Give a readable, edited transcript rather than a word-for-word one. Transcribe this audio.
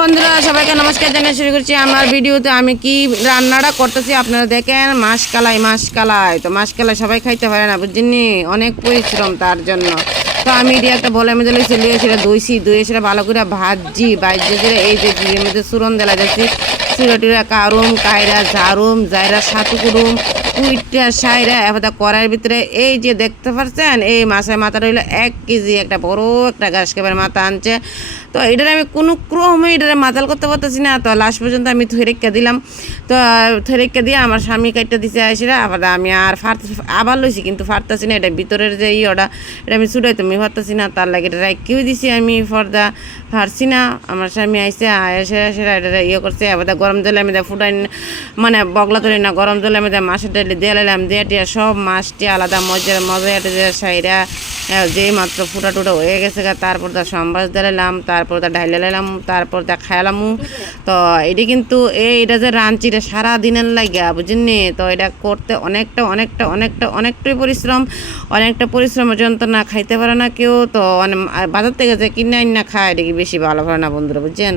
বন্ধুরা সবাইকে নমস্কার জানিয়ে শুরু করছি আমার ভিডিওতে। আমি কি রান্নাটা করতেছি আপনারা দেখেন। মাসকালাই তো মাসকালাই সবাই খাইতে পারে না, বুঝছেননি, অনেক পরিশ্রম তার জন্য। তো আমি এটা একটা বলে মধ্যে লইছি, লিয়ে সেটা দইয়ে সেটা ভালো করে ভাজি করে এই যে ঘিয়ের মধ্যে চূরণ দেলা যাচ্ছি, চুরা টুরা কারুম কায়রা ঝাড়ুম জায়রা সাতু কুড়ুম কুইটা সাইরা এবার কড়াইয়ের ভিতরে এই যে দেখতে পাচ্ছেন এই মাছের মাথাটা হইলো 1 কেজি, একটা বড় একটা ঘাস কেবার মাথা আনছে। তো এটার আমি কোনো ক্রমে এটার মাতাল করতে পারতেছি না। তো লাস্ট পর্যন্ত আমি থৈরেক্কা দিলাম। তো থৈরেক্কা দিয়ে আমার স্বামী কাটটা দিছে আসিরা, আবার আমি আর আবার লইছি কিন্তু ফারতাছি না। এটা ভিতরের যে ইয়েটা এটা আমি চুড়াই তুমি ফারতাছি না, তার লাগে এটা রাখিও দিছি আমি ফর্দা ফারছি না। আমার স্বামী আইসে সেরা এটা ইয়ে করছে। আবার গরম জলে আমি ফুটাই মানে বগলা তুলি না, গরম জলে আমি মাছের ডালি দিয়ে লাইলাম, দিয়ে টিয়া সব মাছটি আলাদা মজা সাইরা যে মাত্র ফুটা টুটা হয়ে গেছে তারপর তা সম্বাস দিলাম, তারপর তা ঢাইলে লাইলাম, তারপর তা খাইলাম। তো এটি কিন্তু এটা যে রাঁচিটা সারা দিনের লাগিয়া, বুঝিনি। তো এটা করতে অনেকটাই পরিশ্রমের যন্ত্রণা, খাইতে পারে না কেউ। তো বাজার থেকে যে কিনে না খায় এটা কি বেশি ভালো হয় না বন্ধুরা, বুঝছেন।